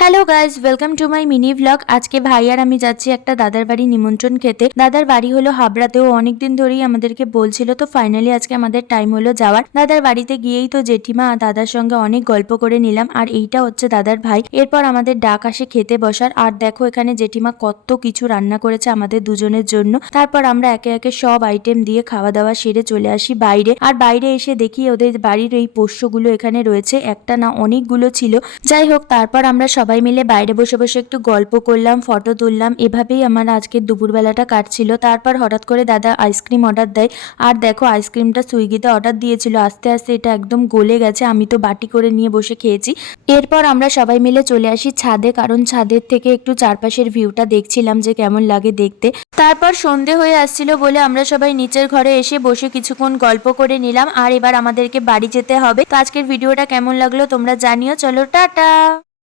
Hello guys, welcome to my mini vlog. আজকে ভাই আর আমি যাচ্ছি একটা দাদার বাড়ি নিমন্ত্রণ খেতে। দাদার বাড়ি হলো হাবড়াতেও, অনেকদিন ধরেই আমাদেরকে বলছিল, তো ফাইনালি আজকে আমাদের টাইম হলো যাওয়ার। দাদার বাড়িতে গিয়েই তো জেঠিমা আর দাদার সঙ্গে অনেক গল্প করে নিলাম। আর এইটা হচ্ছে দাদার ভাই। এরপর আমাদের ডাক আসে খেতে বসার। আর দেখো এখানে জেঠিমা কত কিছু রান্না করেছে আমাদের দুজনের জন্য। তারপর আমরা একে একে সব আইটেম দিয়ে খাওয়া দাওয়া সেরে চলে আসি বাইরে। আর বাইরে এসে দেখি ওদের বাড়ির এই পোষ্যগুলো এখানে রয়েছে, একটা না অনেকগুলো ছিল। যাই হোক, তারপর আমরা সবাই মিলে বাইরে বসে বসে একটু গল্প করলাম, ফটো তুললাম। এভাবেই আমার আজকের দুপুরবেলাটা কাটছিল। তারপর হঠাৎ করে দাদা আইসক্রিম অর্ডার দেয়। আর দেখো আইসক্রিমটা সুইগিতে অর্ডার দিয়েছিল, আস্তে আস্তে এটা একদম গলে গেছে। আমি তো বাটি করে নিয়ে বসে খেয়েছি। এরপর আমরা সবাই মিলে চলে আসি ছাদে, কারণ ছাদের থেকে একটু চারপাশের ভিউটা দেখছিলাম যে কেমন লাগে দেখতে। তারপর সন্ধে হয়ে আসছিল বলে আমরা সবাই নিচের ঘরে এসে বসে কিছুক্ষণ গল্প করে নিলাম। আর এবার আমাদেরকে বাড়ি যেতে হবে। তো আজকের ভিডিওটা কেমন লাগলো তোমরা জানিও। চলো টাটা।